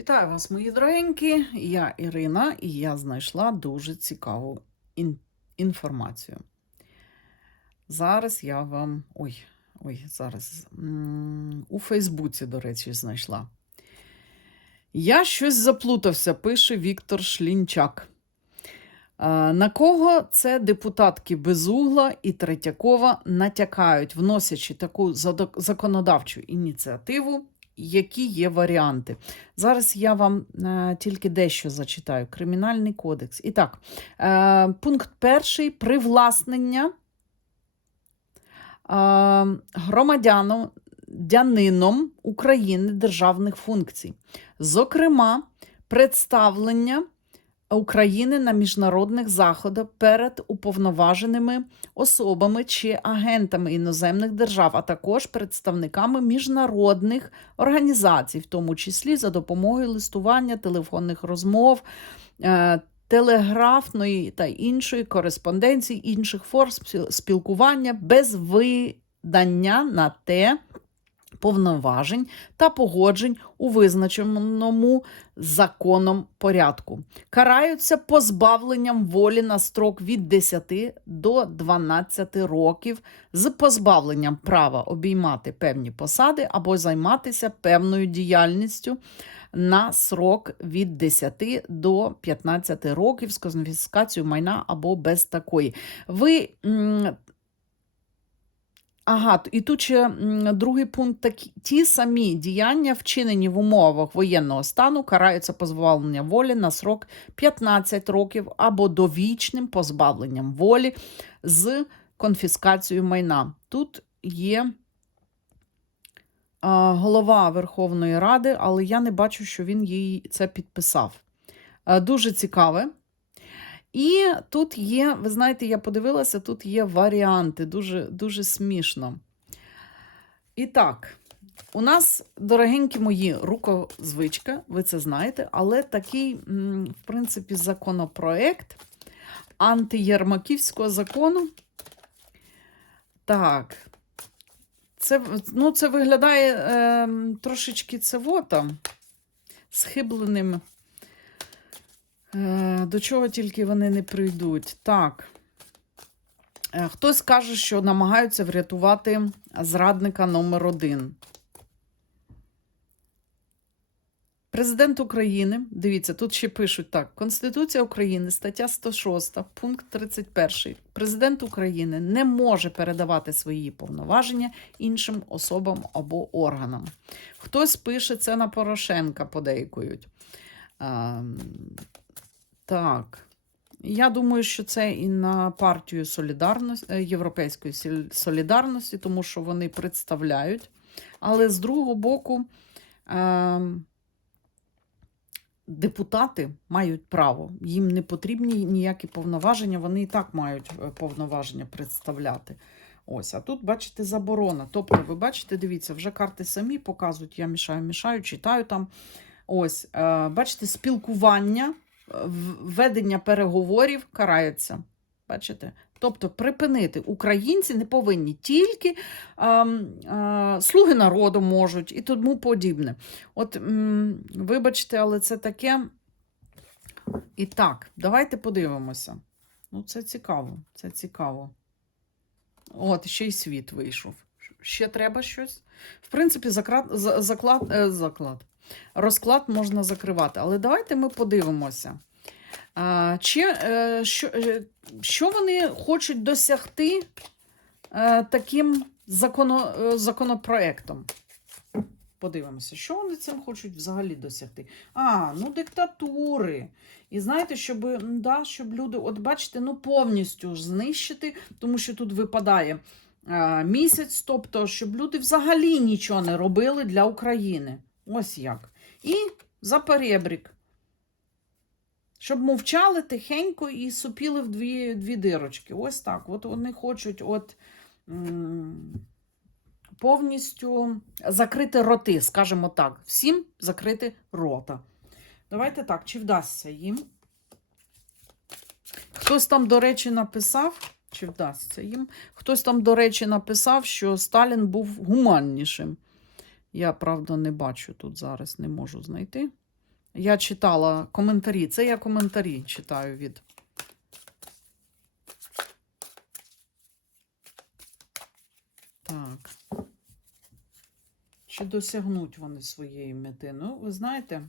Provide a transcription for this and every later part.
Вітаю вас, мої дорогенькі. Я Ірина, і я знайшла дуже цікаву ін- інформацію. Зараз я вам. Ой, ой, зараз. У Фейсбуці, до речі, знайшла. Я щось заплутався, пише Віктор Шлінчак. На кого це депутатки Безугла і Третьякова натякають, вносячи таку законодавчу ініціативу, які є варіанти? Зараз я вам е, тільки дещо зачитаю: Кримінальний кодекс. І так, е, пункт перший привласнення е, громадяном дянином України державних функцій, зокрема, представлення України на міжнародних заходах перед уповноваженими особами чи агентами іноземних держав, а також представниками міжнародних організацій, в тому числі за допомогою листування, телефонних розмов. е, Телеграфної та іншої кореспонденції, інших форм спілкування без видання на те повноважень та погоджень у визначеному законом порядку. Караються позбавленням волі на строк від 10 до 12 років з позбавленням права обіймати певні посади або займатися певною діяльністю на срок від 10 до 15 років з конфіскацією майна або без такої. Ви Ага, і тут ще другий пункт. Такі, ті самі діяння, вчинені в умовах воєнного стану, караються позбавлення волі на срок 15 років або довічним позбавленням волі з конфіскацією майна. Тут є голова Верховної Ради, але я не бачу, що він їй це підписав. А, дуже цікаве. І тут є, ви знаєте, я подивилася, тут є варіанти, дуже, дуже смішно. І так, у нас, дорогенькі мої, рукозвичка, ви це знаєте, але такий, в принципі, законопроект антиєрмаківського закону. Так. Це, ну, це виглядає е, трошечки цевота, схибленим. Е, До чого тільки вони не прийдуть. Так. Е, Хтось каже, що намагаються врятувати зрадника номер один. Президент України, дивіться, тут ще пишуть так: Конституція України, стаття 106, пункт 31. Президент України не може передавати свої повноваження іншим особам або органам. Хтось пише це на Порошенка, подейкують. Так. Я думаю, що це і на партію солідарності, е, Європейської солідарності, тому що вони представляють. Але з другого боку, ем, депутати мають право. Їм не потрібні ніякі повноваження, вони і так мають е, повноваження представляти. Ось, а тут, бачите, заборона. Тобто, ви бачите, дивіться, вже карти самі показують, я мішаю, мішаю, читаю там. Ось, е, бачите, спілкування, ведення переговорів карається. Бачите? Тобто припинити українці не повинні тільки ем, е, слуги народу можуть і тому подібне. От, м, вибачте, але це таке. І так, давайте подивимося. Ну, це цікаво, це цікаво. От, ще й світ вийшов. Ще треба щось. В принципі, заклад, е, заклад. Розклад можна закривати. Але давайте ми подивимося. А, чи, е, що, е, що вони хочуть досягти е, таким законо, законопроектом? Подивимося, що вони цим хочуть взагалі досягти. А, ну диктатури. І знаєте, щоб, да, щоб люди, от бачите, ну повністю знищити, тому що тут випадає е, місяць, тобто, щоб люди взагалі нічого не робили для України. Ось як. І за перебрік. Щоб мовчали тихенько і супіли в дві, дві дирочки. Ось так. От вони хочуть от, повністю закрити роти, скажімо так. Всім закрити рота. Давайте так, чи вдасться їм? Хтось там, до речі, написав, чи вдасться їм? Хтось там, до речі, написав, що Сталін був гуманнішим. Я, правда, не бачу тут зараз, не можу знайти. Я читала коментарі. Це я коментарі читаю від. Так. Чи досягнуть вони своєї мети? Ну, ви знаєте,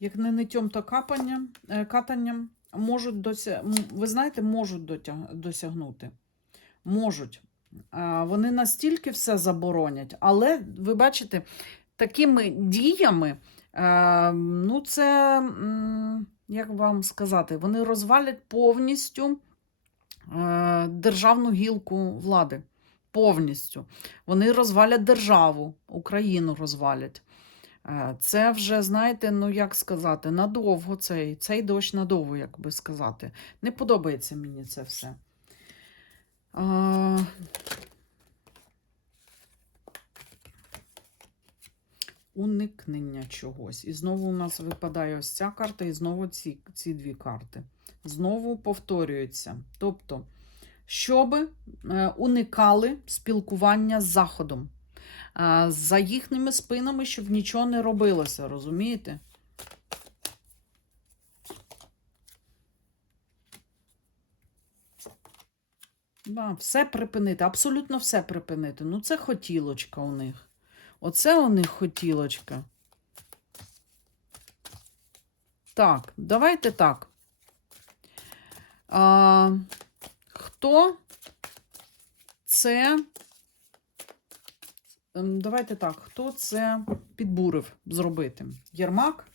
як не ниттям, то капанням, е, катанням можуть дося... ви знаєте, можуть дотяг... досягнути. Можуть. Вони настільки все заборонять, але ви бачите, такими діями, е, ну, це, як вам сказати, вони розвалять повністю е, державну гілку влади. Повністю. Вони розвалять державу, Україну розвалять. Е, Це вже, знаєте, ну як сказати, надовго цей, цей дощ надовго, як би сказати. Не подобається мені це все. А... Уникнення чогось. І знову у нас випадає ось ця карта, і знову ці, ці дві карти. Знову повторюється. Тобто, щоб е, уникали спілкування з Заходом. Е, За їхніми спинами, щоб нічого не робилося, розумієте? Да, все припинити, абсолютно все припинити. Ну, це хотілочка у них. Оце у них хотілочка. Так, давайте так. А, хто це? Ем, Давайте так, хто це підбурив зробити? Єрмак,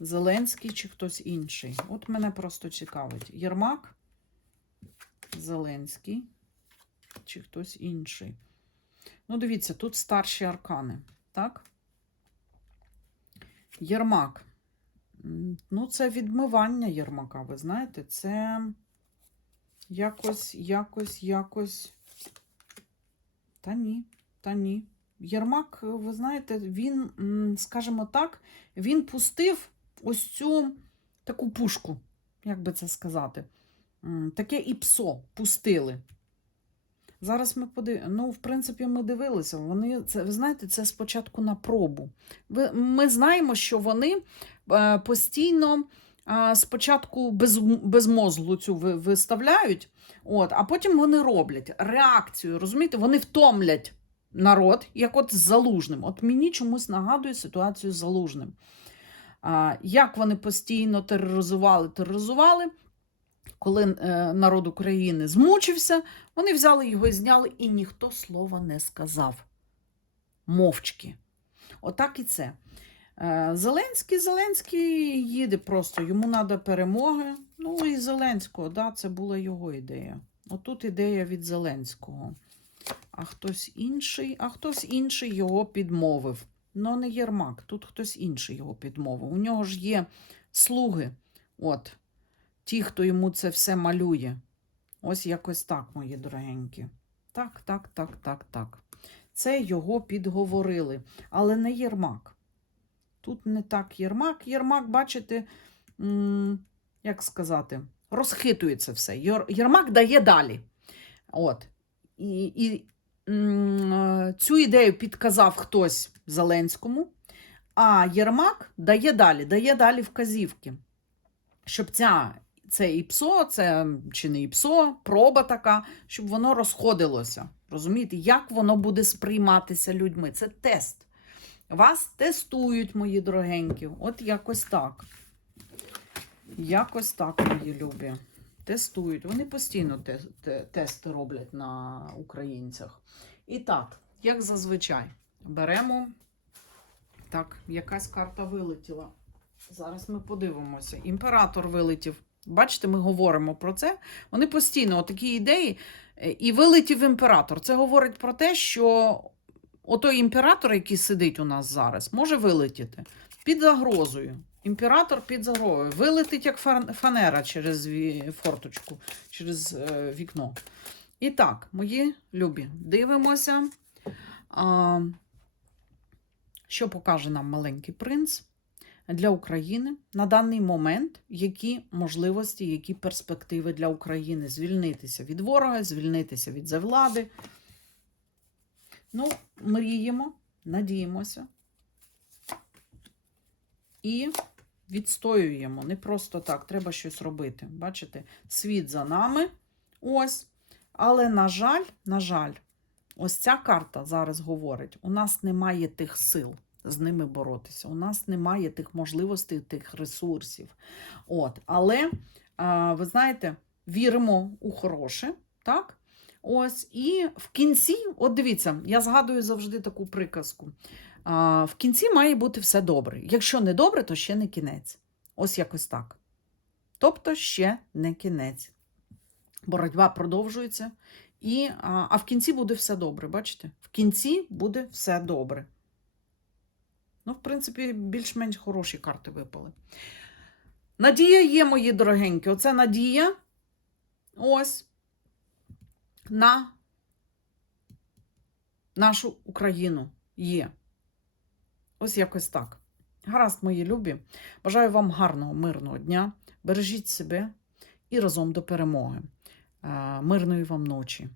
Зеленський чи хтось інший? От мене просто цікавить. Єрмак, Зеленський чи хтось інший. Ну, дивіться, тут старші аркани, так? Єрмак. Ну, це відмивання Єрмака, ви знаєте, це якось, якось, якось. Та ні, та ні. Єрмак, ви знаєте, він, скажімо так, він пустив ось цю таку пушку, як би це сказати. Таке іпсо пустили. Зараз ми подивимося. Ну, в принципі, ми дивилися. Вони це, ви знаєте, це спочатку на пробу. Ви, ми знаємо, що вони е, постійно спочатку без, безмозглу цю виставляють, от, а потім вони роблять реакцію. Розумієте, вони втомлять народ, як от з залужним. От мені чомусь нагадує ситуацію з залужним. Як вони постійно тероризували, тероризували. Коли е, народ України змучився, вони взяли його і зняли, і ніхто слова не сказав. Мовчки. Отак і це. Е, Зеленський, Зеленський їде просто, йому треба перемоги. Ну і Зеленського, да, це була його ідея. Отут ідея від Зеленського. А хтось інший, а хтось інший його підмовив. Ну, не Єрмак, тут хтось інший його підмовив. У нього ж є слуги. От ті, хто йому це все малює. Ось якось так, мої дорогенькі. Так, так, так, так, так. Це його підговорили, але не Єрмак. Тут не так Єрмак. Єрмак, бачите, як сказати, розхитується все. Єрмак дає далі. От. І, і цю ідею підказав хтось Зеленському, а Єрмак дає далі, дає далі вказівки щоб ця, це ІПСО, це чи не ІПСО, проба така, щоб воно розходилося. Розумієте, як воно буде сприйматися людьми? Це тест. Вас тестують, мої дорогенькі. От якось так. Якось так, мої любі. Тестують. Вони постійно те, те, тести роблять на українцях. І так, як зазвичай, беремо. Так, якась карта вилетіла. Зараз ми подивимося. Імператор вилетів. Бачите, ми говоримо про це. Вони постійно такі ідеї. Е, І вилетів імператор. Це говорить про те, що отой імператор, який сидить у нас зараз, може вилетіти під загрозою. Імператор під загрозою. Вилетить як фанера через форточку, через е, вікно. І так, мої любі, дивимося, що покаже нам маленький принц для України на даний момент, які можливості, які перспективи для України звільнитися від ворога, звільнитися від завлади. Ну, мріємо, надіємося. і відстоюємо. Не просто так, треба щось робити. Бачите, світ за нами. Ось. Але, на жаль, на жаль, ось ця карта зараз говорить: у нас немає тих сил з ними боротися. У нас немає тих можливостей, тих ресурсів. От. Але, ви знаєте, віримо у хороше, так? Ось, і в кінці, от дивіться, я згадую завжди таку приказку. В кінці має бути все добре. Якщо не добре, то ще не кінець. Ось якось так. Тобто ще не кінець. Боротьба продовжується, і, а, а в кінці буде все добре. Бачите? В кінці буде все добре. Ну, в принципі, більш-менш хороші карти випали. Надія є, мої дорогенькі. Оце надія. Ось на нашу Україну є. Ось якось так. Гаразд, мої любі. Бажаю вам гарного, мирного дня. Бережіть себе і разом до перемоги. Е, Мирної вам ночі.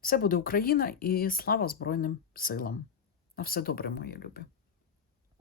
Все буде Україна і слава Збройним силам. На все добре, мої любі.